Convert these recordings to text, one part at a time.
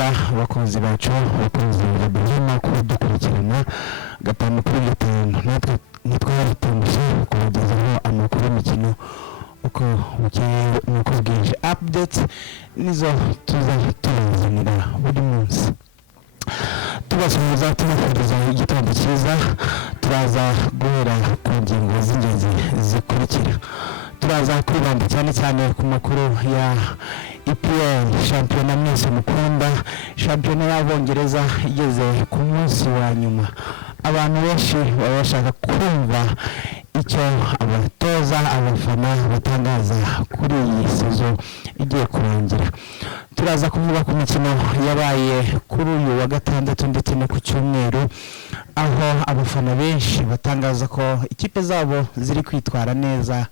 neza abakunzi bacu abakunzi badahema kudukurikirana gatanu kuri gatanu natwe ntitwaratunguje kubagezaho amakuru y'imikino uko bukeye nuko bwije updates nizo tuzazanira buri munsi tubasuhuza tubifuriza igitondo cyiza turaza guhera ku ngingo z'ingenzi zikurikira turaza kwibanda cyane ku makuru ya EPL shampiyona mwese mukunda shampiyona y'Abongereza igeze ku munsi wa nyuma abantu benshi baba bashaka kumva icyo abatoza abafana batangaza kuri iyi sezo igiye kurangira turaza kuvuga ku mikino yabaye kuri uyu wa gatandatu ndetse no ku cyumweru aho abafana benshi batangaza ko ikipe zabo ziri kwitwara neza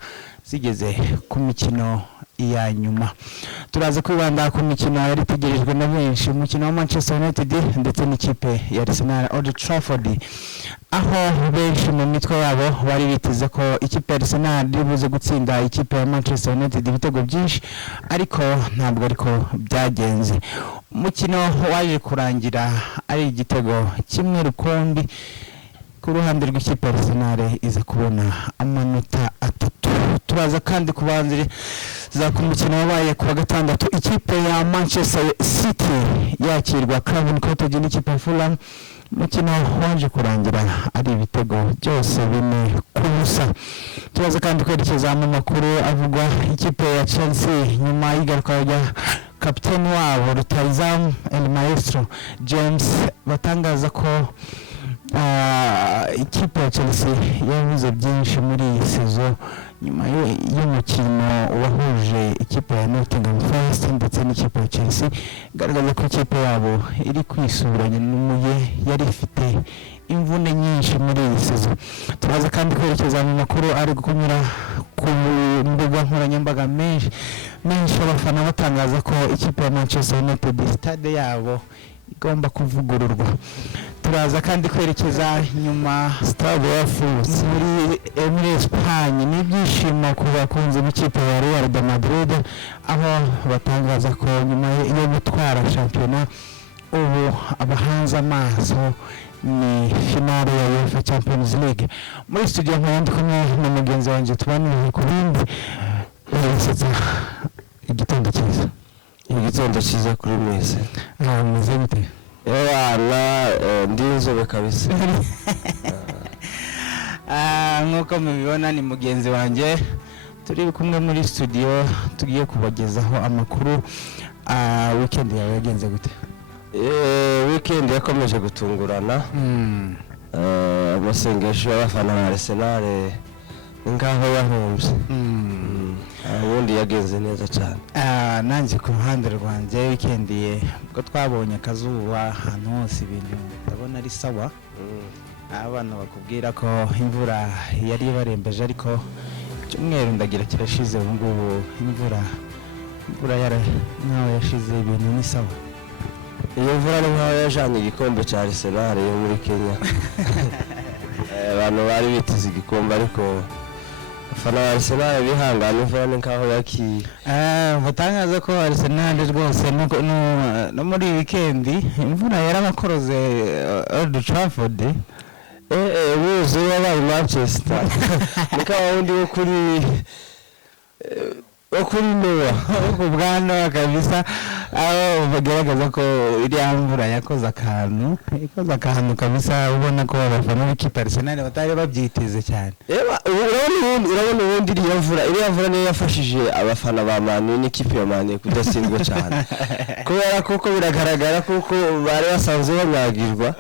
zigeze ku mikino iya nyuma turaza kwibanda ku mikino yari itegerejwe na benshi umukino wa Manchester United ndetse n'ikipe ya Arsenal Old Trafford aho benshi mu mitwe yabo bari biteze ko ikipe ya Arsenal iribuze gutsinda ikipe ya Manchester United ibitego byinshi ariko ntabwo ariko byagenze umukino waje kurangira ari igitego kimwe rukombi ku ruhande rw'ikipe ya Arsenal iza kubona amanota atatu turaza kandi kubanzira za ku mukino wabaye ku wa gatandatu ikipe ya Manchester City yakirwa Craven Cottage n'ikipe ya Fulham umukino waje kurangira ari ibitego byose bine ku busa turaza kandi kwerekeza mu makuru avugwa ikipe ya Chelsea nyuma y'igaruka rya kapiteni wabo rutahizamu El Maestro James batangaza ko ikipe ya Chelsea yavuze byinshi muri iyi sezo nyuma y'umukino wahuje ikipe ya Nottingham Forest ndetse n'ikipe ya Chelsea garagaza ko ikipe yabo iri kwisubiranya n'umuye yari ifite imvune nyinshi muri iyi sezo turaza kandi kwerekeza mu makuru ari kunyura ku mbuga nkoranyambaga menshi abafana batangaza ko ikipe ya Manchester United stade yabo igomba kuvugururwa turaza kandi kwerekeza nyuma stade ya France muri Espagne n'ibyishimo ku bakunzi b'ikipe ya Real de Madrid aho batangaza ko nyuma yo gutwara shampiyona ubu abahanze amaso ni finale ya UEFA Champions League muri studio nk'abandi kumwe na mugenzi wanjye tubanire ku bindi igitondo cyiza kuri mwese mwize gute ndi inzobe kabisa nk'uko mubibona ni mugenzi wanjye turi kumwe muri studio tugiye kubagezaho amakuru weekend yawe yagenze gute weekend yakomeje gutungurana amasengesho y'abafana ba Arsenal ngaho yahombye ubundi yagenze neza cyane nanjye ku ruhande rwanjye weekend ubwo twabonye akazuba ahantu hose ibintu ndabona ari sawa abana bakubwira ko imvura yari barembeje ariko cyumweru ndagira kirashize ubu ngubu imvura nkaho yashize ibintu ni sawa iyo mvura ni nkaho yajanye igikombe cya Arsenal yo muri Kenya abantu bari biteze igikombe ariko fana Arsenal bihangana imvura ni nkaho yakiye batangaza ko Arsenal rwose no muri weekend imvura yarabakoroze Old Trafford ubuze yabaye Manchester nikawa wundi wo kuri Noah ku bwana kabisa aho bagaragaza ko iriya mvura yakoze akantu kabisa ubona ko abafana b'ikipe Arsenal batari babyiteze cyane urabona ubundi iriya mvura niyo yafashije abafana ba Man n'ikipe ya Man kudatsindwa cyane kubera kuko biragaragara kuko bari basanzwe banyagirwa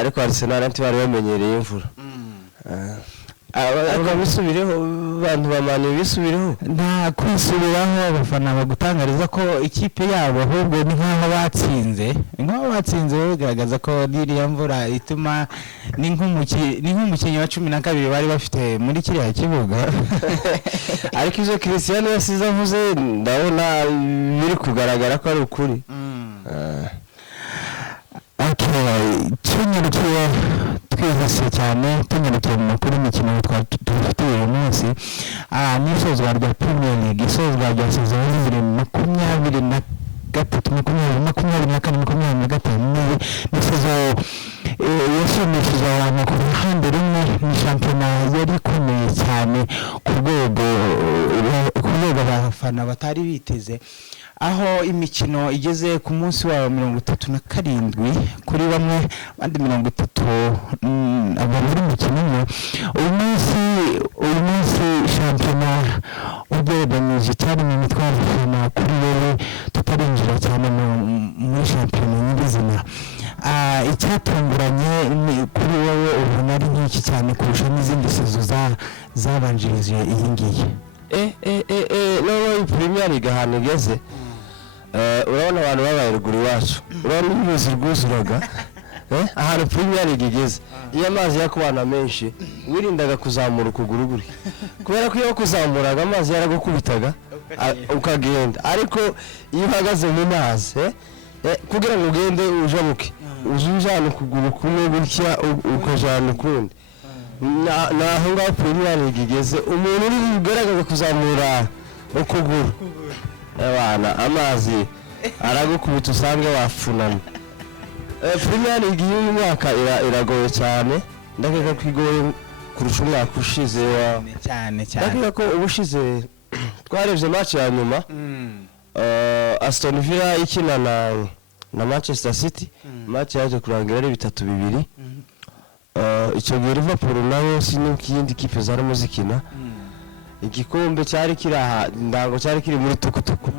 ariko Arsenal ntibari bamenyereye imvura bisubireho abantu ba Man bisubireho nta kwisubiraho abafana bagutangariza ko ikipe yabo ahubwo ni nkaho batsinze bigaragaza ko iriya mvura ituma ni nk'umukinnyi wa 12 bari bafite muri kiriya kibuga ariko ivyo Cristiano yasize avuze ndabona biri kugaragara ko ari ukuri tunyarukiye twihuse cyane tunyarukiye mu makuru y'imikino twafitiye uyu munsi n'isozwa rya Premier League isozwa rya season 2023 gatatu makumyabiri na kane makumyabiri na gatanu ni sezo yashimishije abantu ku ruhande rumwe. Ni shampiyona yari ikomeye cyane ku rwego abafana batari biteze, aho imikino igeze ku munsi wa 37 kuri bamwe abandi 30 abari mukino umwe. Uyu munsi shampiyona ugereranyije cyane mu mitwaro y'abafana kuri wowe tutarinjira cyane muri shampiyona nyirizina, icyatunguranye kuri wowe ubona ari nk'iki cyane kurusha n'izindi sezo zabanjirije iyi ngiyi? Noneho Premier League ahantu igeze, urabona abantu babaye ruguru iwacu, urabona uruzi rwuzuraga ahantu Premier League igeze. Iyo amazi yakubana menshi wirindaga kuzamura ukuguru guri, kubera ko iyo kuzamuraga amazi yaragukubitaga ukagenda, ariko iyo uhagaze mu mazi kugira ngo ugende ujabuke ujana ukuguru kumwe gutya ukajana ukundi, naho ngaho Premier League igeze. Umuntu uri ugaragaza kuzamura ukuguru abana amazi aragukubita usange wafunana. Premier League y'uyu mwaka iragoye cyane, ndakeka ko igoye kurusha umwaka ushize cyane. Ndakeka ko ubushize twarebye match ya nyuma Aston Villa ikina na Manchester City, match yaje kurangira ari 3-2. Icyo gihe Liverpool nayo sinukiyindi kipe zarimo zikina, igikombe cyari kiraha ndango cyari kiri muri tukutuku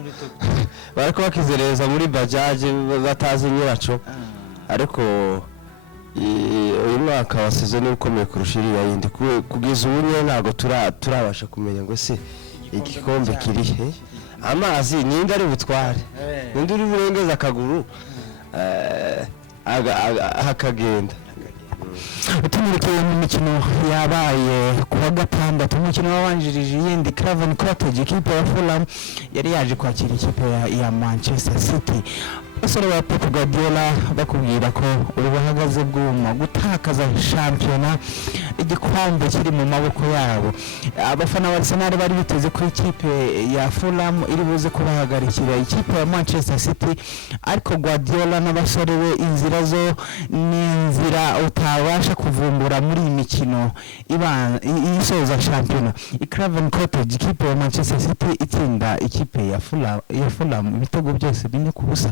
bariko bakizereza muri bajaje batazi nyiraco, ariko uyu mwaka wa season ukomeye kurusha iriya yindi. Kugeza ubu ntabwo turabasha kumenya ngo se igikombe kirihe, amazi ninde ari butware, ninde uri burengeza akaguru hakagenda. Tumurikiye mu mikino yabaye kuwa gatandatu, umukino wabanjirije yindi Craven Cottage ikipe ya Fulham yari yaje kwakira ikipe ya Manchester City. Basore ba Pep Guardiola bakubwira ko uri bahagaze bwuma gutakaza shampiyona, igikombe kiri mu maboko yabo. Abafana ba Arsenal bari biteze ko ikipe ya Fulham iri buze kubahagarikira ikipe ya Manchester City, ariko Guardiola n'abasore be inzira zo ni inzira utabasha kuvumbura muri iyi mikino isoza shampiyona. Craven Cottage ikipe ya Manchester City itsinda ikipe ya Fulham ibitego byose 4-0.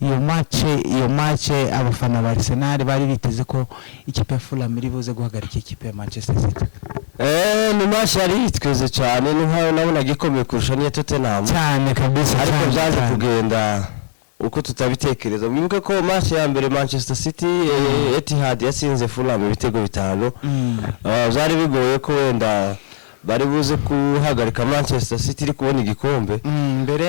Iyo match abafana ba Arsenal bari biteze ko ikipe ya Fulham iri buze guhagarika ikipe ya Manchester City. Ni match yari yitweze cyane, ni nkaho nabona gikomeye kurusha niyo Tottenham cyane kabisa, ariko byaje kugenda uko tutabitekereza. Mwibuke ko match ya mbere Manchester City Etihad yatsinze Fulham ibitego 5. Byari bigoye ko wenda bari buze kuhagarika Manchester City iri kubona igikombe mbere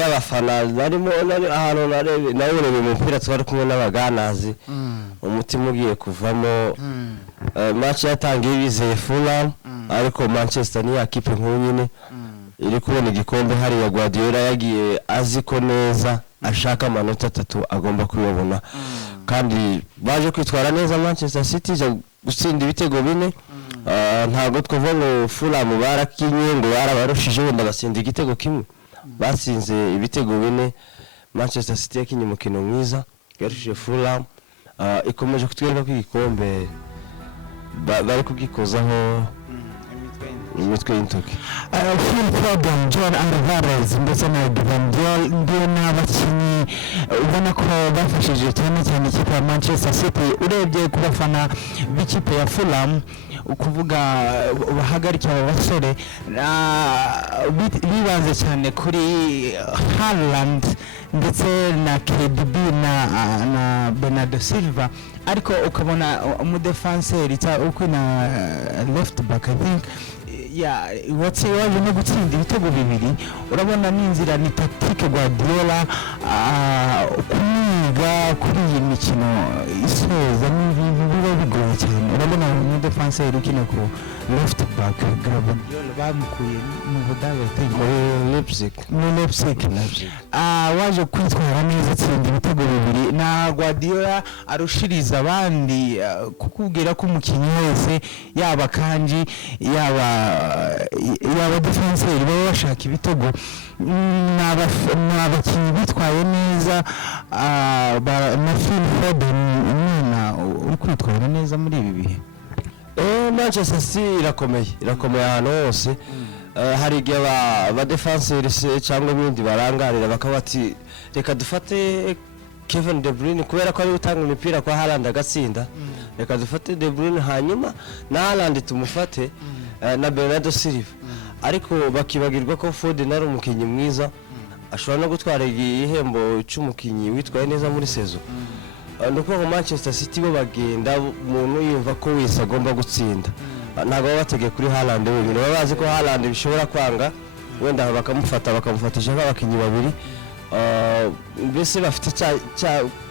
y'abafana barimo ahantu narebye umupira twari kumwe n'abaganazi, umutima ugiye kuvamo. Match yatangiye bizeye Fulham, ariko Manchester ni yakipe nkuru nyine iri kubona igikombe. Hari ya Guardiola yagiye aziko neza ashaka amanota 3 agomba kuyobona, kandi baje kwitwara neza Manchester City gutsinda ibitego 4. Ntabwo twavuga ngo Fulham barakinye ngo barabarushije wenda basinda igitego kimwe, basinze ibitego 4. Manchester City yakinye umukino mwiza yarushije Fulham, ikomeje kutwereka ko igikombe bari kugikozaho imitwe y'intoki. Phil Foden, John Alvarez ndetse na Van Dijk ndio n'abakinnyi ubona ko bafashije cyane ikipe ya Manchester City. Urebye ku bafana b'ikipe ya Fulham ukuvuga bahagarika abasore bibanze cyane kuri Haaland ndetse na KDB na Bernardo Silva, ariko ukabona umudefenseur uko na left back I think waje no gutsinda ibitego 2. urabona n'inzira ni tactique Guardiola kuniga kuri iyi mikino isoza n'ibintu biba bigoye cyane. urabona umudefanseri ukina ku left back Gabadiol bamukuye mu Budage muri Leipzig waje kwitwara neza atsinda ibitego bibiri na Guardiola arushiriza abandi kukubwira ko umukinnyi wese yaba kanji yaba defenseri baba bashaka ibitego n'abakinnyi bitwaye neza na Phil Foden umwana uri kwitwara neza muri ibi bihe. Manchester City irakomeye ahantu hose. Hari igihe aba defenseri cyangwa ibindi barangarira bakaba ati reka dufate Kevin De Bruyne kubera ko ari gutanga imipira kwa Haaland agatsinda, reka dufate De Bruyne hanyuma na Haaland tumufate na Bernardo Silva, ariko bakibagirwa ko Foden ari umukinnyi mwiza ashobora no gutwara igihembo cy'umukinnyi witwaye neza muri sezo. Nuko ngo Manchester City bo bagenda umuntu yumva ko wese agomba gutsinda, ntabwo bategeye kuri Haaland wenyine, baba bazi ko Haaland bishobora kwanga wenda bakamufatisha nk'abakinnyi babiri. Mbese bafite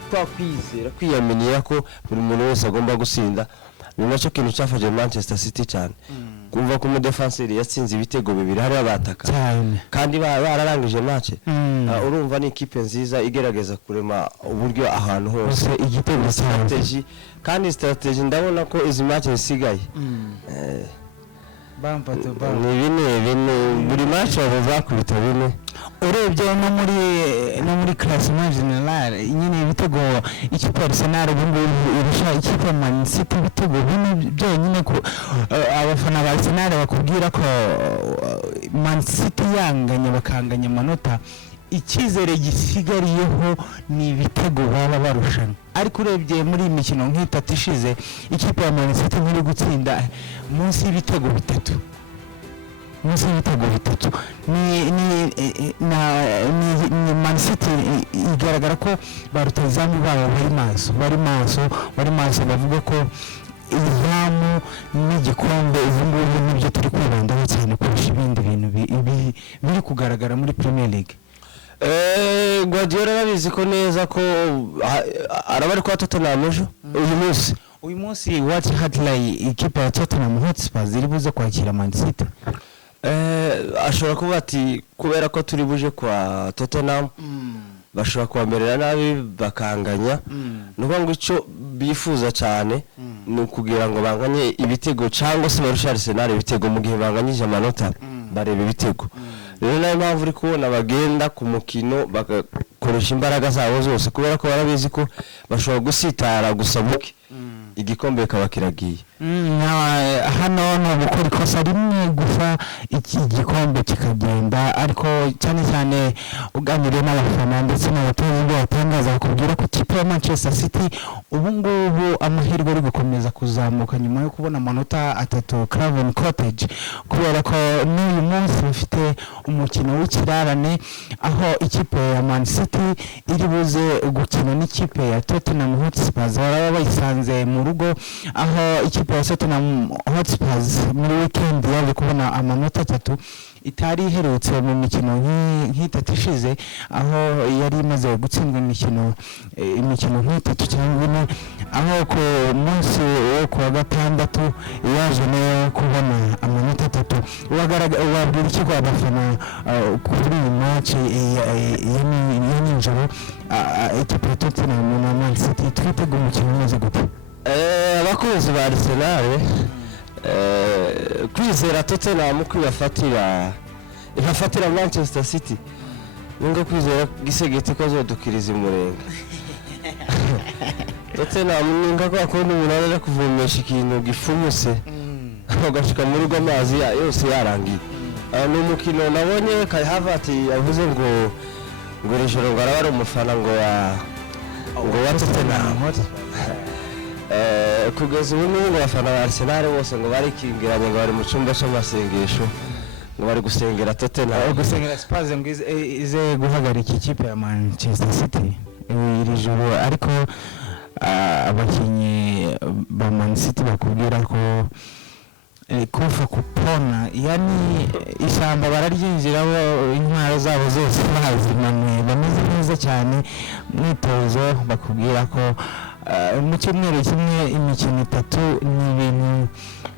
kwa kwizera kwiyaminiya ko buri muntu wese agomba gutsinda. Ni nacyo kintu cyafashe Manchester City cyane, kumva ko umudefanseri yatsinze ibitego bibiri hari abataka kandi bararangije match. Urumva ni ikipe nziza igerageza kurema uburyo ahantu hose igitego strategy, kandi strategy ndabona ko izi match zisigaye ni bine buri match bazakubita bine. Urebye no muri classement general nyine ibitego ikipe ya Arsenal ubundi irusha ikipe ya Man City ibitego bine byonyine ko abafana ba Arsenal bakubwira ko Man City yanganya bakanganya amanota, icyizere gisigariyeho ni ibitego baba barushanwa. Ariko urebye muri imikino nk'itatu ishize ikipe ya Man City iri gutsinda munsi y'ibitego bitatu ni Man City igaragara ko barutazamu babo bari maso bavuga ko izamu n'igikombe ubu nibyo turi kwibandaho cyane kurusha ibindi bintu biri kugaragara muri Premier League. Guardiola babizi ko neza ko arabari kwa Tottenham uyu munsi Watch Hatley ikipe ya Tottenham Hotspur iri buze kwakira Man City. Ashobora kuba ati kubera ko turi buje kwa Tottenham bashobora kubamerera nabi bakanganya, nuko ngo icyo bifuza cyane ni ukugira ngo banganye ibitego cyangwa se barusha Arsenal ibitego mu gihe banganyije amanota bareba ibitego. Rero nayo mpamvu uri kubona bagenda ku mukino bagakoresha imbaraga zabo zose kubera ko barabizi ko bashobora gusitara gusa buke igikombe kaba kiragiye. Hano no gukora ikosa rimwe gusa iki gikombe kikagenda, ariko cyane uganiriye n'abafana ndetse n'abatoza ngo batangaza bakubwira ko ikipe ya Manchester City ubu ngubu amahirwe ari gukomeza kuzamuka nyuma yo kubona amanota 3 Craven Cottage, kubera ko n'uyu munsi bafite umukino w'ikirarane aho ikipe ya Man City iri buze gukina n'ikipe ya Tottenham Hotspur baba bayisanze mu rugo, aho ikipe ya Tottenham Hotspur muri weekend yaje kubona amanota 3 itari iherutse mu mikino nk'itatu ishize, aho yari imaze gutsindwa imikino nk'itatu cyangwa ine, aho ku munsi wo kuwa gatandatu yaje nayo kubona amanota 3. Wabwira iki kwa abafana kuri iyi match y'injoro ikipe ya Tottenham na Man City twitega umukino umeze gute? Abakunzi ba Arsenal kwizera Tottenham kwibafatira Manchester City ningo kwizera gisegete ko azodukiriza umurenga. Tottenham ninga ko akunda umuntu ari kuvumesha ikintu gifumuse agashika muri rwo amazi yose yarangiye. Ni umukino nabonye Kai Havertz yavuze ngo rijoro ngo arabara umufana ngo wa Tottenham. Kugeza ubu n'ubu abafana ba Arsenal bose ngo barikingiranye ngo bari mu cyumba cy'amasengesho ngo bari gusengera Tottenham, gusengera Spurs ngo ize guhagarika ikipe ya Manchester City iri joro. Ariko abakinnyi ba Man City bakubwira ko kufa kupona, yani ishyamba bararyinjiraho intwaro zabo zose bazimanuye bameze neza cyane. Mwitozo bakubwira ko mu cyumweru kimwe imikino 3 ni ibintu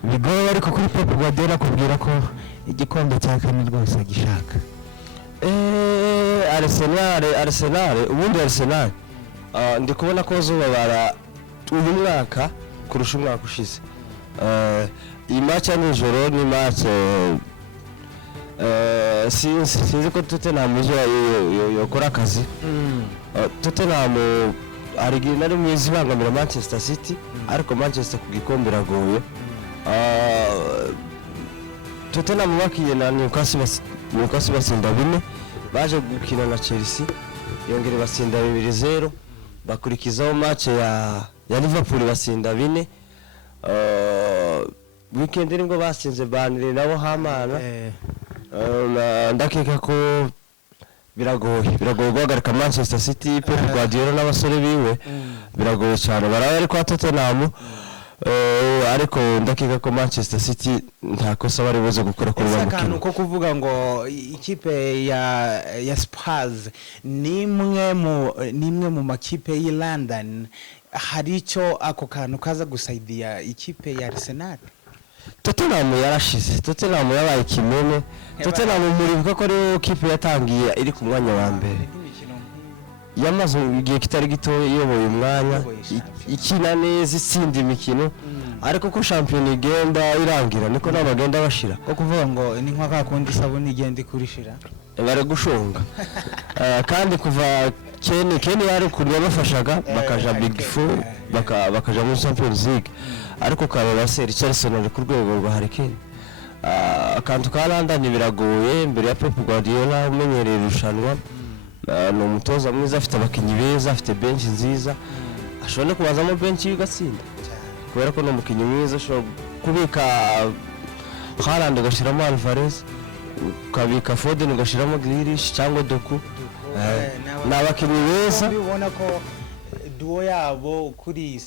bigoye, ariko kuri Pep Guardiola kubwira ko igikombe cya kane rwose gishaka. Arsenal ubundi Arsenal ndi kubona ko zubabara uyu mwaka kurusha umwaka ushize. Iyi match ya nijoro ni match sinzi ko Tottenham yokora akazi. Tottenham ari mwiza ibangamira Manchester City, ariko Manchester ku gikombe iragoye. Tottenham bakiye na Newcastle basinda 4, baje gukina na Chelsea yongere basinda 2-0, bakurikizaho match ya Liverpool basinda 4. Weekend nibwo basinze Burnley nabo hamana. Ndakeka ko biragoye guhagarika Manchester City. Pep Guardiola n'abasore biwe biragoye cyane, baraba ari kwa Tottenham. Ariko ndakeka ko Manchester City nta kosa bari buze gukora kuri uwo mukino. Uko kuvuga ngo ikipe ya Spurs nimwe mu makipe y'i London, hari icyo ako kantu kaza gusaidia ikipe ya Arsenal. Tottenham yarashize, Tottenham yabaye kimene. Tottenham muribuka ko ari kipe yatangiye iri ku mwanya wa mbere, yamaze igihe kitari gito iyoboye umwanya, ikina neza, itsinda imikino, ariko ko champion igenda irangira niko n'abagenda bashira. Ko kuvuga ngo ni nka kundi sabuni igenda ikurishira, bare gushonga. Kandi kuva Ken yari kuriya bafashaga bakaja Big Four, bakaja muri Champions League, ariko karora Chelsea ari ku rwego rwa Harry Kane. Akantu ka London biragoye imbere ya Pep Guardiola umenyereye irushanwa. Ni umutoza mwiza, afite abakinnyi beza, afite bench nziza, ashobora kubazamo bench y'ugatsinda, kubera ko no mukinnyi mwiza ashobora kubika Haaland agashiramo Alvarez, ukabika Foden ugashiramo Grealish cyangwa Doku. N'abakinnyi beza ubona ko duo yabo kuri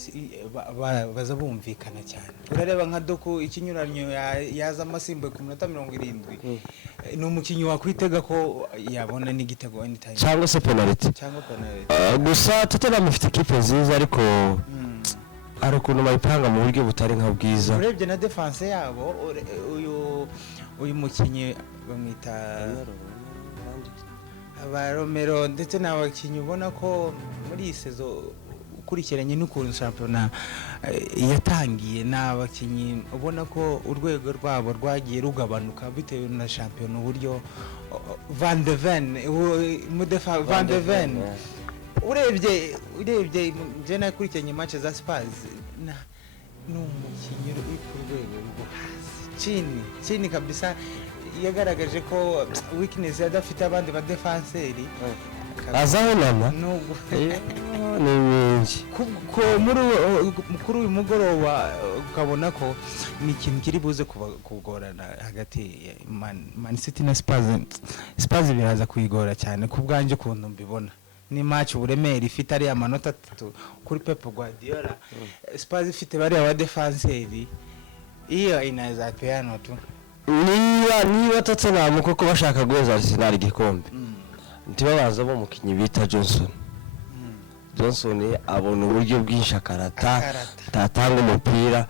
baza bumvikana cyane. Urareba nka Doku ikinyuranyo yaza amasimbo ku minota 70, ni umukinnyi wakwitega ko yabona n'igitego anytime cyangwa se penalty. Gusa Tottenham ifite ikipe nziza, ariko ukuntu bayipanga mu buryo butari nka bwiza. Urebye na defense yabo, uyu mukinnyi bamwita Romero, ndetse n'abakinnyi ubona ko muri iyi sezo ukurikiranye n'ukuntu shampiyona yatangiye, n'abakinnyi ubona ko urwego rwabo rwagiye rugabanuka bitewe na shampiyona uburyo Van de Ven urebye je nakurikiranye match za Spurs, ni umukinnyi uri ku rwego rwo hasi chini kabisa. Yagaragaje ko weakness yadafite abandi ba defenseri azahonana ni nyinshi ko muri uyu mugoroba, ukabona ko ni ikintu kiri buze kugorana hagati ya Man City na Spurs biraza kuyigora cyane ku bwanje ukuntu mbibona. Ni match uburemere ifite ari amanota 3 kuri Pep Guardiola. Spurs ifite bari aba defenseri, iyo inaweza peana tu. Niba Tottenham koko bashaka guheza Arsenal igikombe, ntibabanza bo mukinnyi bita Johnson abona uburyo bwinshi tatanga umupira.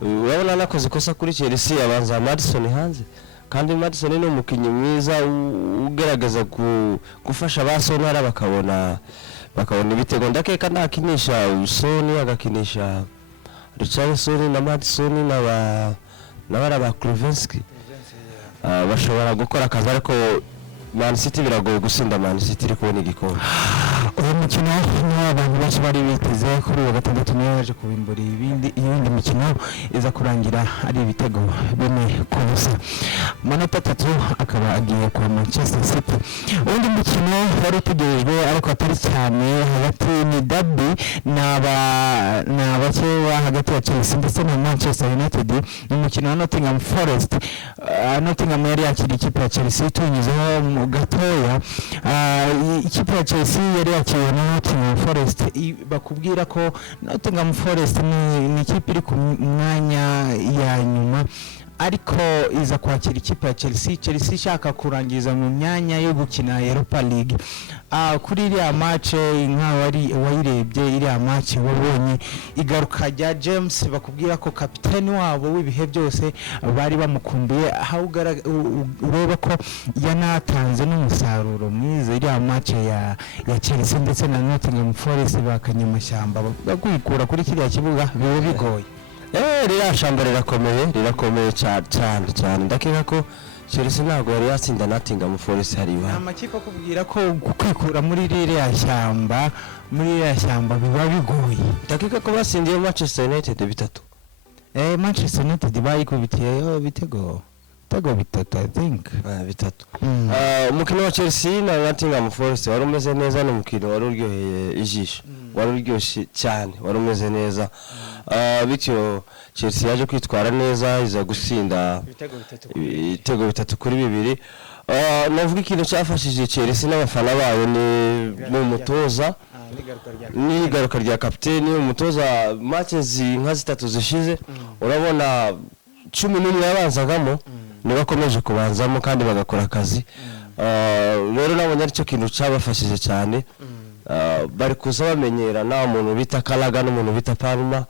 Urabona nakoze kosa kuri Chelsea, abanza Maddison hanze, kandi Maddison ni umukinnyi mwiza ugerageza gufasha abasonara bakabona ibitego. Ndakeka nakinisha Son, agakinisha Richarlison na Maddison n'abara Kruvensky, bashobora gukora akazi, ariko Man City biragoye gusinda Man City iri kubona igikombe. Uwo mukino n'abantu benshi bari biteze kuri uwa gatandatu niyo yaje kubimbura iyindi mikino iza kurangira ari ibitego 4-0. Amanota 3 akaba agiye kwa Manchester City. Undi mukino wari utegerejwe ariko atari cyane, hagati ni derby n'abakewa hagati ya Chelsea ndetse na Manchester United. Ni umukino wa Nottingham Forest. Nottingham yari yakira ikipe ya Chelsea, tunyuzeho mu gatoya. Ikipe ya Chelsea yari yakiriwe na Nottingham Forest. Bakubwira ko Nottingham Forest ni ikipe iri ku mwanya ya nyuma, ariko iza kwakira ikipe ya Chelsea ishaka kurangiza mu myanya yo gukina Europa League. Kuri iriya match nka wayirebye iriya match wabonye igaruka rya James bakubwira ko kapiteni wabo w'ibihe byose bari bamukumbuye, aho ureba ko yanatanze n'umusaruro mwiza. Iriya match ya Chelsea ndetse na Nottingham Forest bakanyamashyamba bagwikura kuri kiriya kibuga biba bigoye. Ririya shamba rirakomeye cyane ndakeka ko Chelsea ntabwo yari yatsinda Nottingham Forest hariba. Amakipe akubwira ko kwikura muri ririya shyamba biba bigoye. Ndakeka ko basindiye Manchester United 3. Manchester United bayikubitiye ibitego bitatu I think. Bitatu. Umukino wa Chelsea na Nottingham Forest wari umeze neza, n'umukino wari uryoheye ijisho, wari uryoshye cyane, wari umeze neza. Bityo Chelsea yaje kwitwara neza, iza gusinda ibitego 3-2. Navuga ikintu cyafashije Chelsea n'abafana bayo ni umutoza n'igaruka rya kapiteni. Umutoza matches nka 3 zishize urabona 11 yabanzagamo niba akomeje kubanzamo kandi bagakora akazi. Rero nabonye aricyo kintu cyabafashije cyane. Bari kuza bamenyerana, umuntu bita Kalaga n'umuntu bita Palma.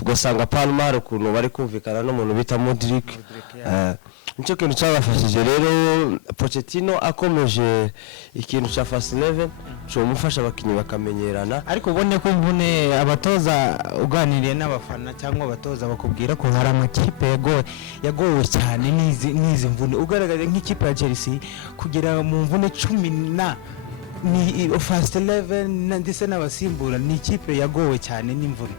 Ugasanga Palma hari ukuntu bari kumvikana n'umuntu bita Modric. Nicyo kintu cyabafashije. Rero Pochettino akomeje ikintu cya Fast 11 cyo mufasha abakinnyi bakamenyerana. Ariko ubone ko imvune abatoza uganiriye n'abafana cyangwa abatoza bakubwira ko hari amakipe yagowe cyane n'izi mvune. Ugaragaje nk'ikipe ya Chelsea kugera mu mvune 10 ni Fast 11 ndetse n'abasimbura, ni ikipe yagowe cyane n'imvune.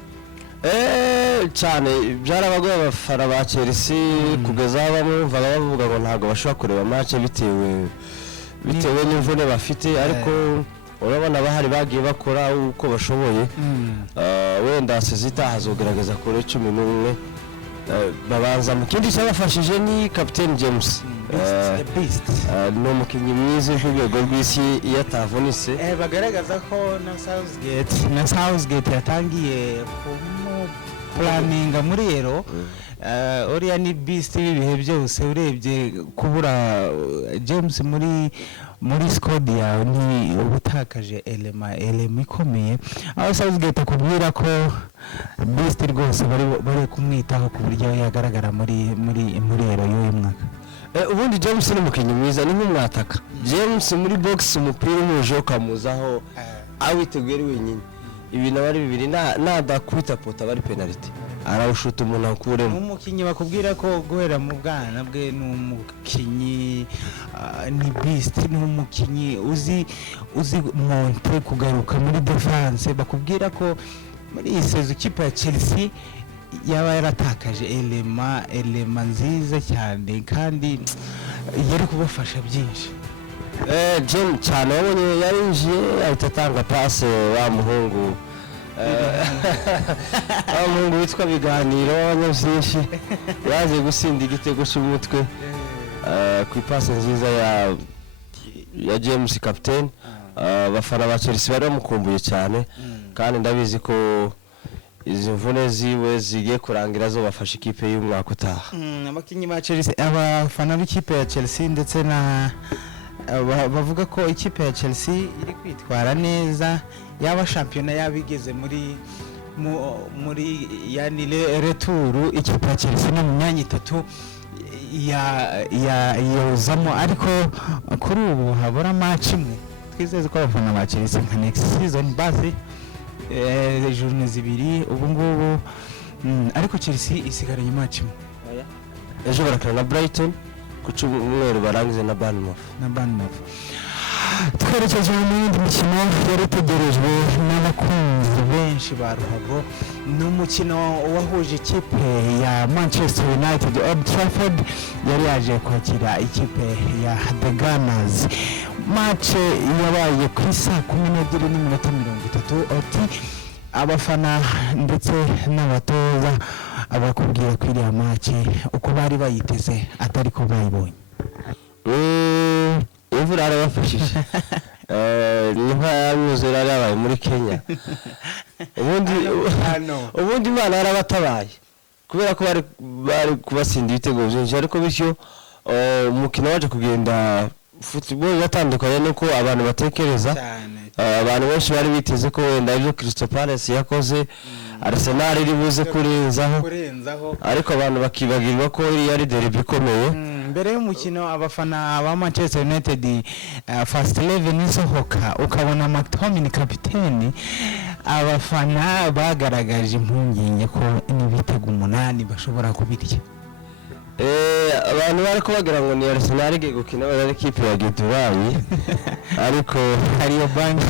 Cyane byarabagoye abafana ba Chelsea kugeza bamwe bavuga ngo ntabwo bashobora kureba match bitewe n'imvune bafite, ariko urabona bahari bagiye bakora uko bashoboye. Wenda Sezita hazogerageza kure 11 babanza. Mu kindi cyabafashije ni Captain James. No mukinnyi mwiza w'urwego rw'isi iyo atavunitse. Bagaragaza ko na Southgate yatangiye planning muri Euro. Uriya ni beast w'ibihe byose. Urebye kubura James muri squad yawe ni ubutakaje element ikomeye. Aho Southgate akubwira ko beast rwose bari kumwitaho ku buryo yagaragara muri Euro y'uyu mwaka. Ubundi James ni umukinnyi mwiza, ni nk'umwataka. James muri box umupira umuje ukamuzaho awiteguye wenyine. Ibintu bari bibiri nadakwita pota bari penalty, arawushuta umuntu akuremo. Umukinnyi bakubwira ko guhera mu bwana bwe ni umukinnyi ni beast, ni umukinnyi uzi monte kugaruka muri defense. Bakubwira ko muri iyi sezo ikipe ya Chelsea yaba yaratakaje elema nziza cyane kandi yari kubafasha byinshi. James cyane wabonye yarinjiye ahita atanga passe wa muhungu witwa Biganiro w'Abanyabyishi yaje gusinda igitego cy'umutwe ku passe nziza ya James captain. Abafana ba Chelsea bari bamukumbuye cyane, kandi ndabizi ko izi mvune ziwe zigiye kurangira zo bafasha ikipe y'umwaka utaha. Abakinnyi ba Chelsea, abafana b'ikipe ya Chelsea ndetse na bavuga ko ikipe ya Chelsea iri kwitwara neza, yaba shampiyona yabigeze muri yani retour. Ikipe ya Chelsea ni mu myanya 3 yozamo, ariko kuri ubu habura match imwe. Twizeze ko abafana ba Chelsea nka next season basi journée 2 ubu ngubu, ariko Chelsea isigaranye match imwe. Ejo barakina na Brighton ku cyumweru barangize na Bournemouth. Twerekeje mu yindi mikino yaretegerejwe n'abakunzi benshi ba ruhago. Ni umukino wahuje ikipe ya Manchester United Old Trafford yari yaje kwakira ikipe ya The Gunners. Match yabaye ku saa 12:30. Abafana ndetse n'abatoza abakubwira ko iriya match uko bari bayiteze atari ko bayibonye. Imvura yarabafashije. Niho yanyuze yarabaye muri Kenya. Ubundi Imana yarabatabaye. kubera ko bari kubasinda ibitego byinshi ariko bityo umukino waje kugenda football yatandukanye nuko abantu batekereza abantu benshi bari biteze ko wenda ibyo Crystal Palace yakoze Arsenal iri buze kurenzaho ariko abantu bakibagirwa ko iri yari derby ikomeye. Mbere y'umukino abafana ba Manchester United first 11 isohoka ukabona McTominay kapiteni, abafana bagaragaje impungenge ko n'ibitego 8 bashobora kubirya. Abantu bari ko bagira ngo ni Arsenal igiye gukina na equipe ya Gidurayi ariko hariyo banki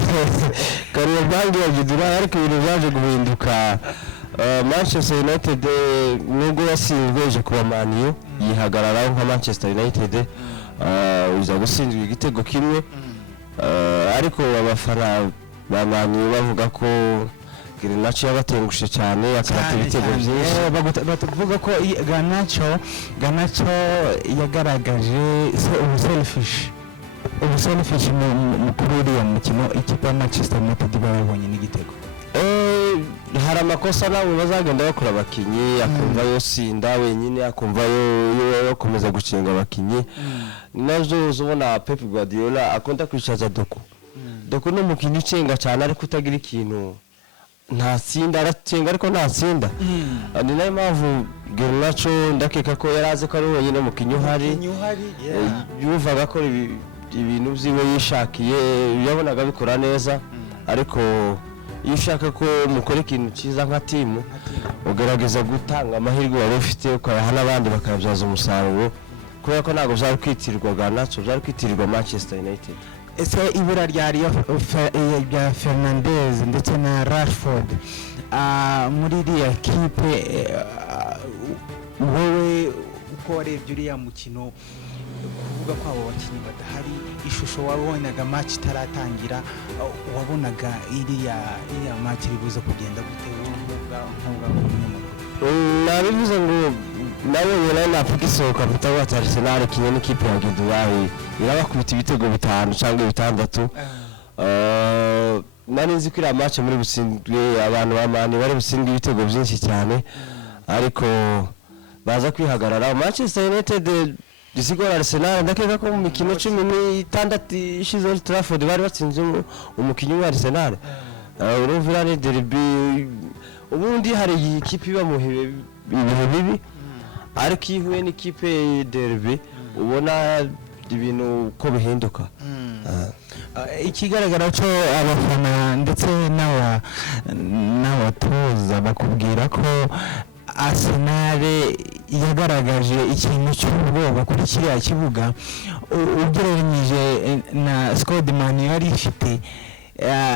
ya Gidurayi ariko ibintu byaje guhinduka. Manchester United nubwo yasinzwe kuba Man U yihagararaho nka Manchester United uza gusinzwa igitego kimwe ariko abafana ba Man U bavuga ko Garnacho yabatengushe cyane akata ibitego byinshi. Batuvuga ko Garnacho yagaragaje selfish mu kuriya mukino ikipe ya Manchester United babonye n'igitego. Hari amakosa nawe bazagenda bakora abakinyi akumva yosinda wenyine akumva yo komeza gucenga abakinyi nazo uzobona Pep Guardiola akunda kwicaza Doku n'umukinyi ucenga cyane ariko utagira ikintu ntasinda aracenga ariko ntasinda. Ni nayo mpamvu Garnacho ndakeka ko yaraze ko ari wenyine umukinyi uhari yuvaga ko ibintu byiwe yishakiye yabonaga bikora neza ariko iyo ushaka ko mukora ikintu cyiza nka timu ugerageza gutanga amahirwe wari ufite ukayaha n'abandi bakayabyaza umusaruro kubera ko ntabwo byari kwitirirwa Garnacho byari kwitirirwa Manchester United. Ese ibura rya Fernandes ndetse na Rashford muri iriya kipe wowe uko warebye uriya mukino kuvuga ko abo bakinnyi badahari ishusho wabonaga match itaratangira wabonaga iriya match iribuze kugenda gute nabivuze ngo nawe yera napfuka isohoka mutawa Arsenal kinye n'ikipe ya Gidurayi irabakubita ibitego 5 cyangwa 6 nari nzi ko iriya match muri busindwe abantu bamani bari busindwe ibitego byinshi cyane ariko baza kwihagarara. Manchester United gisigora Arsenal ndakeka ko mu mikino 16 ishize Old Trafford bari batsinze umukinyi wa Arsenal urumva ni derby ubundi hari ikipe iba muhibe bibi ariko ihuye n'ikipe derby ubona ibintu ko bihinduka. Ikigaragara cyo abafana ndetse n'abatoza bakubwira ko Arsenal yagaragaje ikintu cy'ubwoba kuri kiriya kibuga ugereranyije na Scotland yari ifite.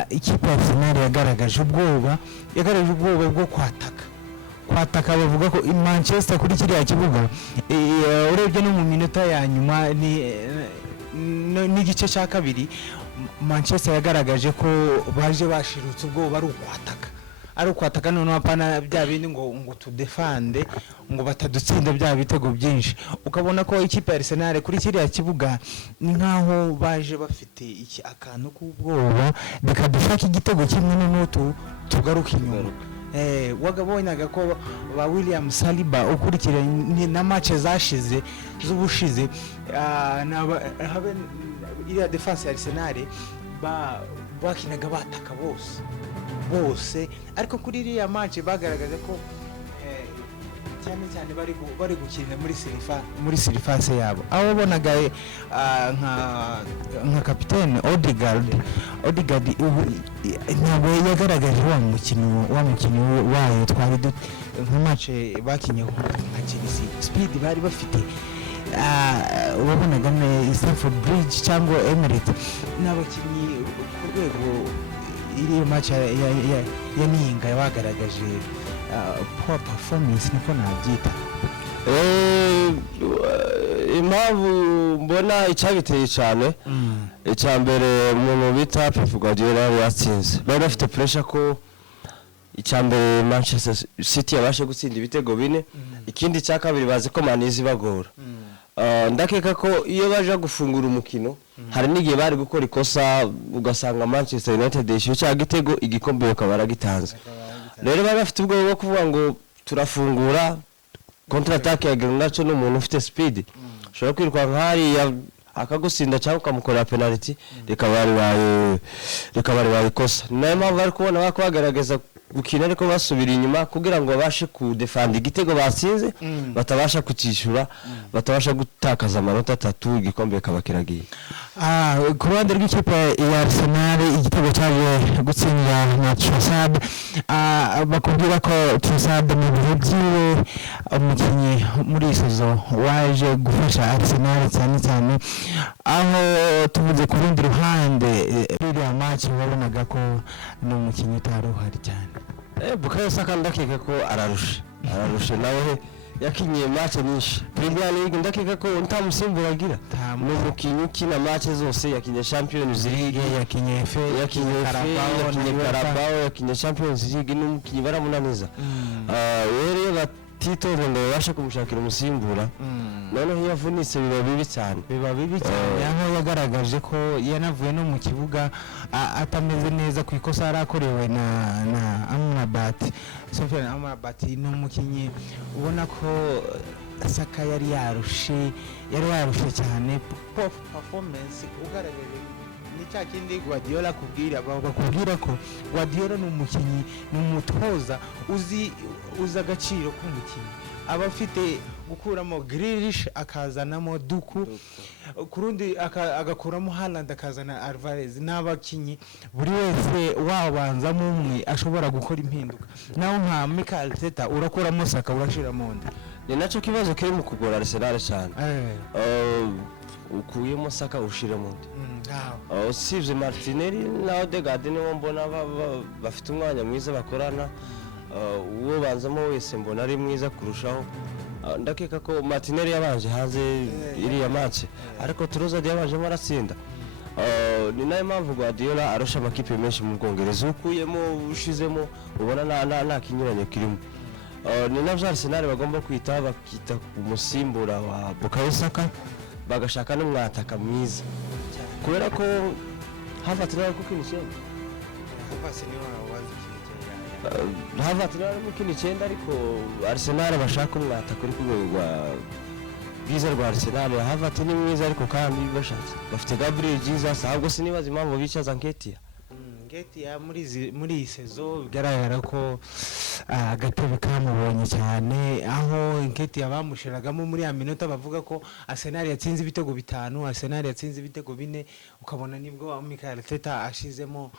Ikipe ya Arsenal yagaragaje ubwoba bwo kwataka bavuga ko Manchester kuri kiriya kibuga urebye no mu minota ya nyuma n'igice cya kabiri Manchester yagaragaje ko baje bashirutse ubwoba ari ukwataka noneho apana bya bindi ngo tudefande ngo batadutsinda bya bitego byinshi ukabona ko ikipe ya Arsenal kuri kiriya kibuga ni nkaho baje bafite iki akantu k'ubwoba bikadushaka igitego kimwe n'utu tugaruka inyuma. Wagabonaga ko ba William Saliba ukurikiranye na match zashize z'ubushize habe iriya defense ya Arsenal bakinaga bataka bose ariko kuri iriya match bagaragaje ko cyane bari gukina muri surface yabo aho bonaga nka kapiteni Odegaard ntabwo yagaragaje wa mukino wayo twari nka match bakinye nka Chelsea speed bari bafite wabonaga na Stamford Bridge cyangwa Emirates n'abakinnyi ku rwego iriya match ya Ninga yabagaragaje poor performance niko nabyita. Impamvu mbona icyabiteye cyane icyambere umuntu bita Pep Guardiola yatsinze bari bafite pressure ko icyambere Manchester City yabashe gutsinda ibitego 4 ikindi cya kabiri bazi ko manizi bagora. Ndakeka ko iyo baje gufungura umukino hari n'igihe bari gukora ikosa ugasanga Manchester United yishyuye cya gitego igikombe bakaba baragitanze. Rero bari bafite ubwo bwo kuvuga ngo turafungura contre attaque ya Garnacho n'umuntu ufite speed ushobora kwiruka nk'hariya akagusinda cyangwa ukamukorera penalty reka bari bayikosa nayo mpamvu bari kubona bagaragaza gukina ariko basubira inyuma kugira ngo babashe kudefend igitego batsinze batabasha kucyishura batabasha gutakaza amanota 3 igikombe kaba kiragiye. Ku ruhande rw'ikipe ya Arsenal igitego cyaje gutsindwa na Trossard, bakubwira ko Trossard mu bihe byiwe umukinnyi muri sezo waje gufasha Arsenal cyane aho tuvuze ku rundi ruhande iriya match wabonaga ko ni umukinnyi utari uhari cyane. Bukayo Saka ndakeka ko ararusha nawe yakinye match nyinshi Premier League ndakeka ko ntamusimbura agira n'umukinnyi ukina match zose yakinye Champions League yakinye Carabao yakinye Champions League n'umukinnyi baramunaniza rero batitoza ngo babashe kumushakira umusimbura noneho yavunitse biba bibi cyane aho yagaragaje ko yanavuye no mu kibuga atameze neza ku ikosa yarakorewe na Amrabat. Sofiane Amrabat ni umukinnyi ubona ko Saka yari yarushe cyane performance ugaragaje ni cya kindi Guardiola bakubwira ko Guardiola ni umukinnyi ni umutoza uzi agaciro k'umukinnyi aba afite gukuramo Grealish akazanamo Duku kurundi agakuramo Haaland akazana Alvarez n'abakinyi buri wese wabanzamo umwe ashobora gukora impinduka naho nka Mikel Arteta urakuramo Saka urashiramo undi ni naco kibazo kiri mu kugora Arsenal cyane ukuyemo Saka ushiremo undi usibye Martinelli na Odegaard niwo mbona bafite umwanya mwiza bakorana uwo banzamo wese mbona ari mwiza kurushaho ndakeka ko Martinelli yabanje hanze iriya match ariko Trossard yabanje maratsinda ni nayo mpamvu Guardiola arusha amakipe menshi mu Bwongereza ukuyemo ushizemo ubona nta kinyuranye kirimo ni navyo Arsenal bagomba kwita bakita umusimbura wa Bukayo Saka bagashaka n'umwataka mwiza kubera ko Havertz nawe kukinisha Havertz nawe kukinisha ariko Arsenal bashaka umwataka kuri kugwa bwiza rwa Arsenal. Havertz ni mwiza ariko kandi bashatse bafite Gabriel Jesus ahubwo sinibaza impamvu bicaza Nketiah muri iyi sezo bigaragara ko agatebe kamubonye cyane aho Nketiah bamushiragamo muri ya minota bavuga ko Arsenal yatsinze ibitego 5 Arsenal yatsinze ibitego 4 ukabona nibwo Mikel Arteta ashizemo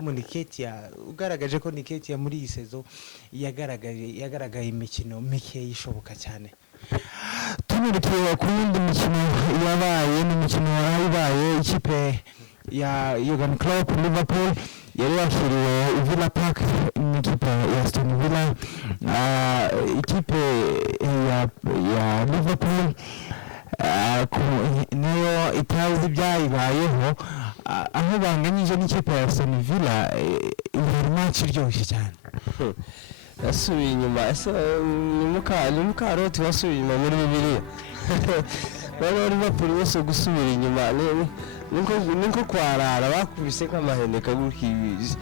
Nketiah ugaragaje ko Nketiah muri iyi sezo yagaragaye imikino mike yishoboka cyane. Tumurikiye ku yindi mikino yabaye n'imikino yabaye ikipe ya Jurgen Klopp Liverpool yari yakiriwe Villa Park n'ikipe ya Aston Villa. Ikipe ya Liverpool niyo itazi byayibayeho aho banganyije n'ikipe ya Aston Villa iyi match iryoshye cyane. Yasubiye inyuma ni mukaroti wasubiye inyuma muri Bibiliya bari Liverpool bose gusubira inyuma niko kwarara bakubise nk'amahene kagukibizi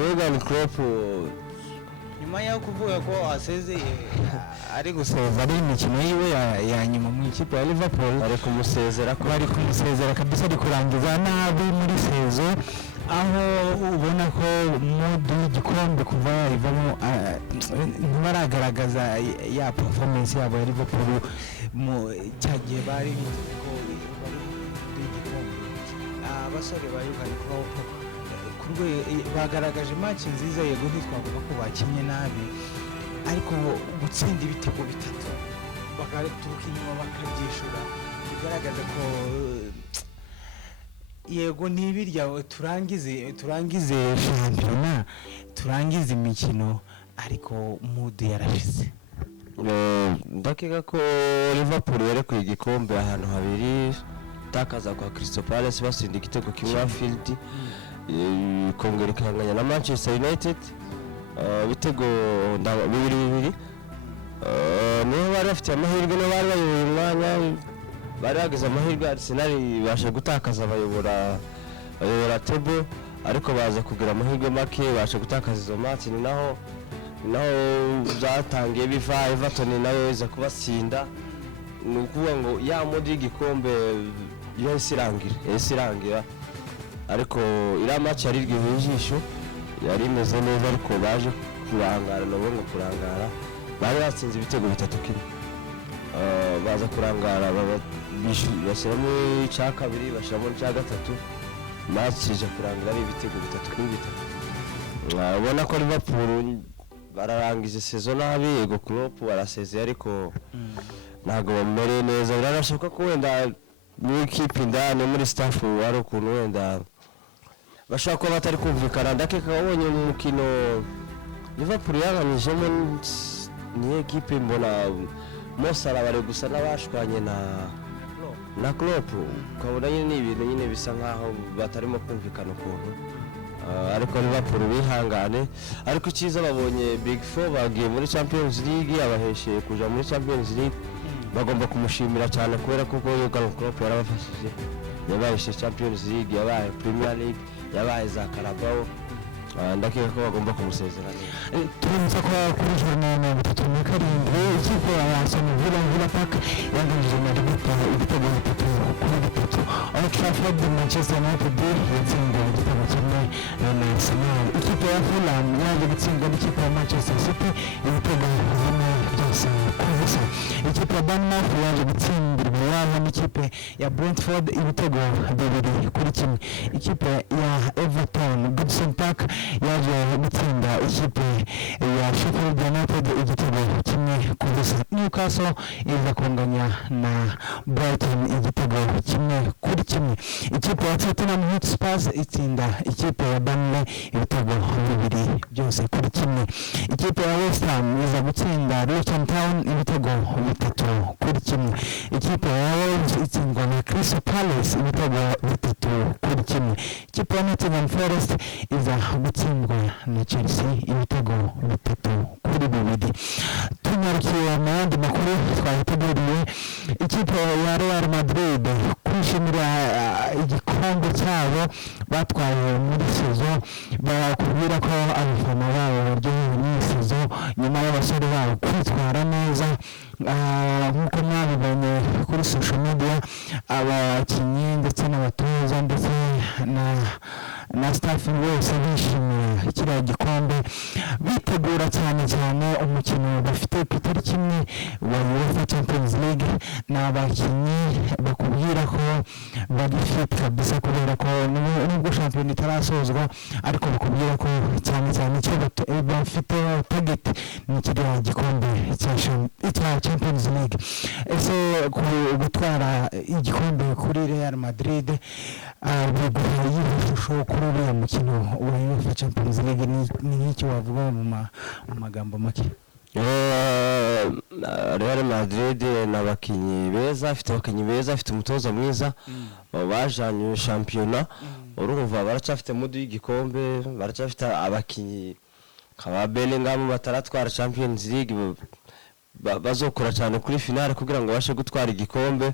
Jurgen Klopp nyuma yo kuvuga ko asezeye ari guseza ari imikino yiwe ya nyuma mu ikipe ya Liverpool bari kumusezera kabisa ari kurangiza nabi muri sezo aho ubona ko modu y'igikombe kuva ivamo ntibaragaragaza ya performance yabo ya Liverpool mu cyagiye bari biteze ko igikombe. Abasore ba Jurgen Klopp bagaragaje match nziza yego ntitwavuga ko bakinye nabi ariko gutsinda ibitego 3 bakaturuka inyuma bakabyishura bigaragaza ko yego ntibirya turangize shampiyona turangize imikino ariko mood yarashize. Ndakeka ko Liverpool yari ku igikombe ahantu habiri takaza kwa Crystal Palace basinda igitego kimwe Anfield kongera ikanganya na Manchester United bitego 2-2 niho bari bafite amahirwe no bari bayoboye umwanya bari bageze amahirwe Arsenal bashe gutakaza bayobora table ariko baza kugira amahirwe make bashe gutakaza izo match ni naho naho byatangiye biva Everton nayo iza kubatsinda ni ukuvuga ngo ya modi y'igikombe yahise irangira ariko iriya match yari iryoheye ijisho yari imeze neza ariko baje kurangara nabo ngo kurangara bari batsinze ibitego 3-1 baza kurangara bashyiramo icya kabiri bashyiramo icya gatatu match ije kurangira ari ibitego 3-3 ubona ko Liverpool bararangije season nabi yego Klopp barasezeye ariko ntabwo bamere neza birashoboka ko wenda muri kipe indani muri staff ari ukuntu wenda bashaka ko batari kumvikana ndakeka wabonye mu mukino Liverpool yanganyijemo ni equipe mbona Mosala bari gusa n'abashwanye na Klopp ukabona nyine ibintu nyine bisa nkaho batarimo kumvikana ukuntu ariko Liverpool bihangane ariko icyiza babonye Big Four bagiye muri Champions League abaheshe kuja muri Champions League bagomba kumushimira cyane kubera kuko Jurgen Klopp yarabafashije yabaye Champions League yabaye Premier League yabaye za Carabao ndakeka ko bagomba kumusezera turumva ko kuri journée 37 ikipe ya Arsenal Villa Park yangije na Liverpool ibitego 3-3 Old Trafford Manchester United yatsinze igitego kimwe na Arsenal ikipe ya Fulham yaje gutsinda n'ikipe ya Manchester City ibitego bimwe byose kubusa ikipe ya Bournemouth yaje gutsindirwa yabo n'ikipe ya Brentford ibitego 2-1 ikipe ya Everton Goodison Park yaje gutsinda ikipe ya Sheffield United igitego kimwe kubusa Newcastle iza kunganya na Brighton igitego kimwe kuri kimwe ikipe ya Tottenham Hotspur itsinda ikipe ya Burnley ibitego 2 byose kuri kimwe ikipe ya West Ham iza gutsinda Luton Town ibitego 3 kuri kimwe ikipe ya Wolves itsindwa na Crystal Palace ibitego 3 kuri kimwe ikipe ya Nottingham Forest iza gutsindwa na Chelsea ibitego 3 kuri 2 tunyarukiye mu yandi makuru twahiteguriye ikipe ya Real Madrid kwishimira igikombe cyabo batwaye muri sezo bakubwira ko abafana babo baryohewe n'iyi sezo nyuma y'abasore babo kwitwara neza nk'uko mwabibonye kuri social media abakinnyi ndetse n'abatoza ndetse na staff bose bishimira kiriya gikombe bitegura cyane umukino bafite ku itariki imwe wa UEFA Champions League n'abakinnyi bakubwira ko bari fit kabisa kubera ko nubwo shampiyona itarasozwa ariko bakubwira ko cyane icyo bafite target ni kiriya gikombe cya Champions League ese gutwara igikombe kuri Real Madrid biguha yifasho kuri uriya mukino wa UEFA Champions League ni iki wavuga mu magambo make Real Madrid n'abakinnyi beza afite umutoza mwiza bajanye shampiyona urumva baracyafite mudu y'igikombe baracyafite abakinnyi kaba Bellingham bataratwara Champions League bazokora cyane kuri finale kugira ngo bashe gutwara igikombe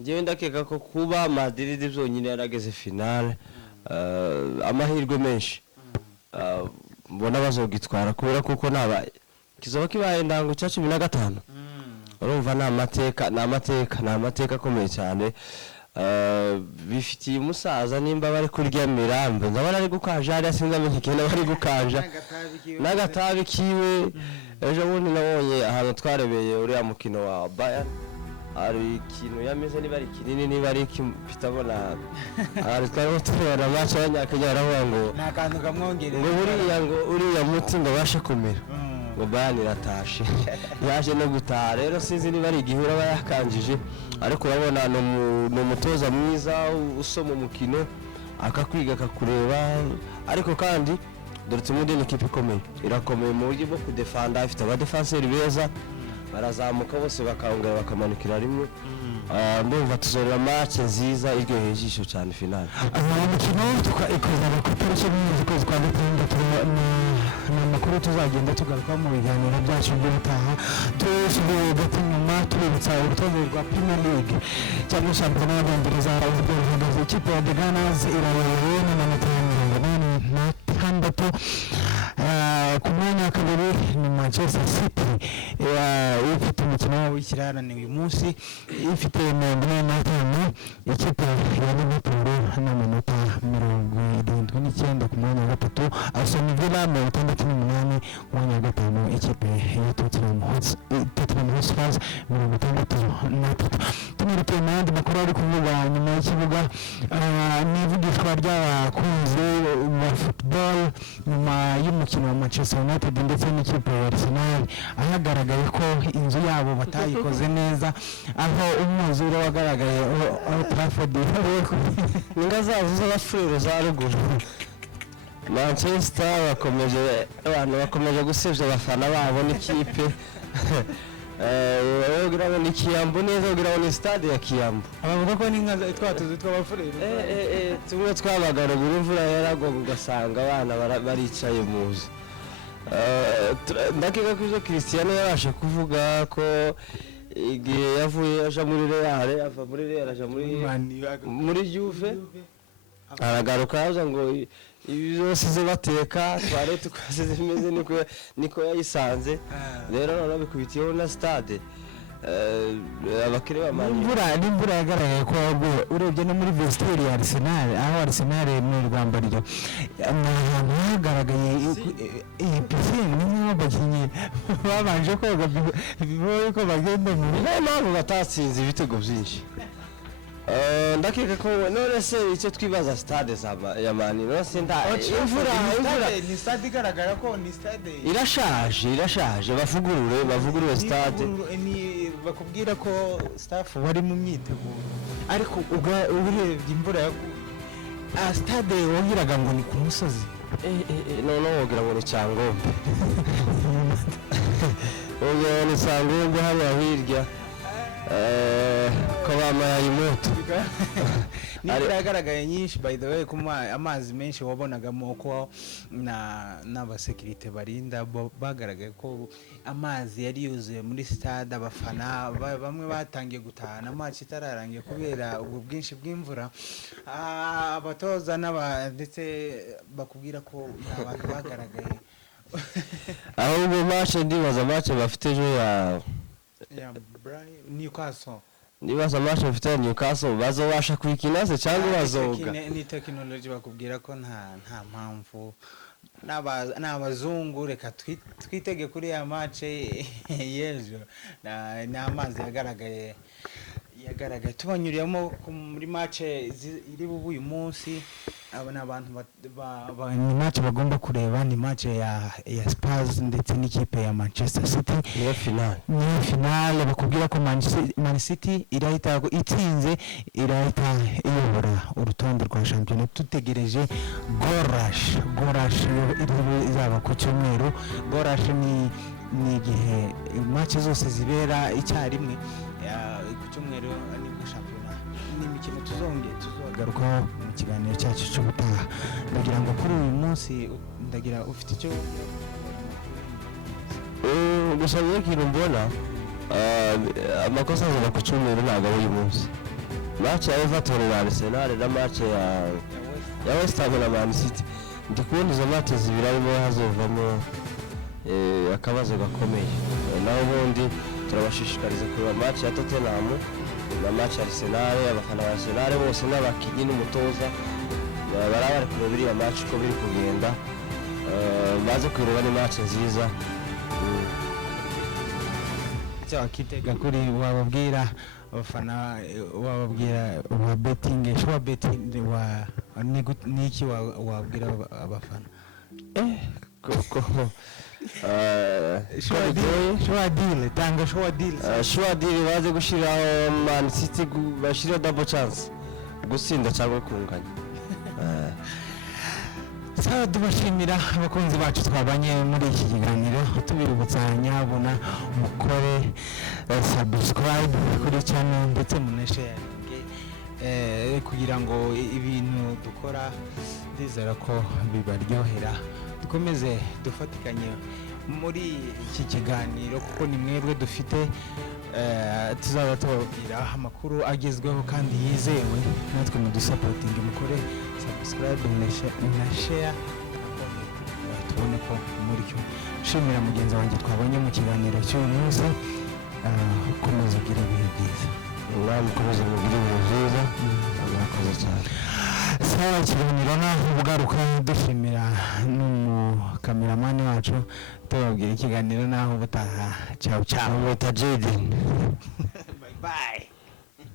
ngewe ndakeka ko kuba Madrid byonyine yarageze finale amahirwe menshi mbona bazogitwara kubera kuko kizoba kibaye ndango cya 15 urumva n'amateka akomeye cyane bifitiye umusaza nimba bari kurya mirambo ndabona ari gukanja ari sinzamenye kene bari gukanja n'agatabi kiwe ejo bundi nabonye ahantu twarebeye uriya mukino wa Bayern ari ikintu yameze niba ari kinini niba ari kitabona ari twari tubona match y'Abanyakenya baravuga ngo nakantu kamwongere ngo uriya muti ngo bashe kumera ngo Bayern iratashe yaje no gutaha rero sinzi niba ari igihura bayakanjije ariko urabona no umutoza mwiza usoma umukino akakwiga akakureba ariko kandi dore tumudi ni kipe ikomeye irakomeye mu buryo bwo kudefanda afite abadefenseri beza barazamuka bose bakangura bakamanukira rimwe ndumva tuzorera match nziza iryoheye ijisho cyane finale umukino ikoza ku itariki y'ukwezi kwa gatandatu n'amakuru tuzagenda tugaruka mu biganiro byacu by'ubutaha tusubiye gato nyuma tubibutsa urutonde rwa Premier League cyangwa shampiyona y'Abongereza uburyo buhagaze ikipe ya The Gunners irayobowe n'amanota 86 ku mwanya wa kabiri ni Manchester City ifite umukino w'ikirarane uyu munsi ifite 45, ikipe ya Liverpool n'amanota 79 ku mwanya wa gatatu, Aston Villa 68, ku mwanya wa gatanu ikipe ya Tottenham Hotspur 63. Tumurikiye mu yandi makuru ari kuvuga nyuma y'ikibuga n'ivugishwa ry'abakunzi ba football nyuma y'umukino wa Manchester United ndetse n'ikipe ya Arsenal, ahagaragaye ko inzu yabo batayikoze neza, aho umwuzure wagaragaye Old Trafford ninga zazo z'abafurero za ruguru. Manchester abantu bakomeje gusebya abafana babo n'ikipe. Wogira ngo ni Kiyambu neza, wogira ngo ni stade ya Kiyambu. abavuga ko n'inka twatuzi tw'abafurero tumwe twabaga ruguru, imvura yaragwaga ugasanga abana baricaye mu nzu. Ndakeka ko Cristiano yabashe kuvuga ko igihe yavuye aja muri Real, ava muri Real aja muri Juve, aragaruka yaza ngo ibi byose ze bateka toilette kwase zimeze niko yayisanze. Rero none bikubitiyeho na stade abakire bamanye n'imvura yagaragaye ko urebye no muri vestiaire ya Arsenal, aho Arsenal mu Rwanda ryo ahantu hagaragaye iyi piscine n'abakinnyi babanje koga biboye ko bagenda mu mpamvu batatsinze ibitego byinshi. Ndakeka ko none se icyo twibaza stade ya Mani nose imvura ni stade igaragara ko ni stade irashaje bavugurure stade, ni bakubwira ko staff bari mu myiteguro, ariko urebye imvura stade wongeraga ngo ni ku musozi none wogira ngo ni Cyangombe wogira ni Cyangombe hano hirya ko bamaye imoto n'imvura yagaragaye nyinshi. By the way, kuma amazi menshi wabonagamo ko n'abasekirite barinda bagaragaye ko amazi yari yuzuye muri stade. Abafana bamwe batangiye gutahana match itararangiye kubera ubwo bwinshi bw'imvura. Abatoza ndetse bakubwira ko abantu bagaragaye ahubwo match ndibaza match bafite ejo ya Newcastle, nibaza match bafite Newcastle bazobasha kwikina se cyangwa bazoga. Ni technology bakubwira ko nta mpamvu n'abazungu, reka twitege kuri ya match y'ejo. N'amazi yagaragaye tubanyuriyemo muri match iri bubu uyu munsi. Aba n'abantu ni match bagomba kureba, ni match ya Spurs ndetse n'ikipe ya Manchester City. Ni finale bakubwira ko Man City irahita itsinze, irahita iyobora urutonde rwa shampiyona. Tutegereje Gorash izaba ku cyumweru. Gorash ni igihe match zose zibera icyarimwe ku cyumweru nibwo shampiyona n'imikino tuzagarukaho mu kiganiro cyacu cy'ubutaha. Ndagira ngo kuri uyu munsi ufite icyo gusa n'ikintu mbona amakosa azaba ku cyumweru ntabwo ari uyu munsi. Match ya Everton na Arsenal na match ya West Ham na Man City, ndi kubona izo match zibiri arimo hazovamo akabazo gakomeye. Naho ubundi turabashishikariza kureba match ya Tottenham na match ya Arsenal. Abafana ba Arsenal bose n'abakinnyi n'umutoza bari kureba iriya match uko biri kugenda, baze kureba ni match nziza. Wakitega kuri wababwira abafana, wababwira wa betting, shwa betting niki wabwira abafana koko shwa deal baze gushiraho Man City, bashira double chance gusinda cyangwa kunganya. Sawa, tubashimira abakunzi bacu twabanye muri iki kiganiro, tubirubutsa nyabona mukore subscribe kuri channel ndetse munashare kugira ngo ibintu dukora ndizera ko bibaryohera. Dukomeze dufatikanye muri iki kiganiro kuko ni mwebwe dufite, tuzaba tubabwira amakuru agezweho kandi yizewe, natwe mu dusapotingi mukore subscribe na share. tubone ko muri cyo nshimira mugenzi wanjye twabonye mu kiganiro cy'uyu munsi komeza ugira ibihe byiza nawe ukomeze mugire ibihe byiza murakoze cyane sawa ikiganiro naho ugaruka dushimira n'umukameramani wacu tubabwira ikiganiro naho ubutaha ciao ciao mwita Jaden bye bye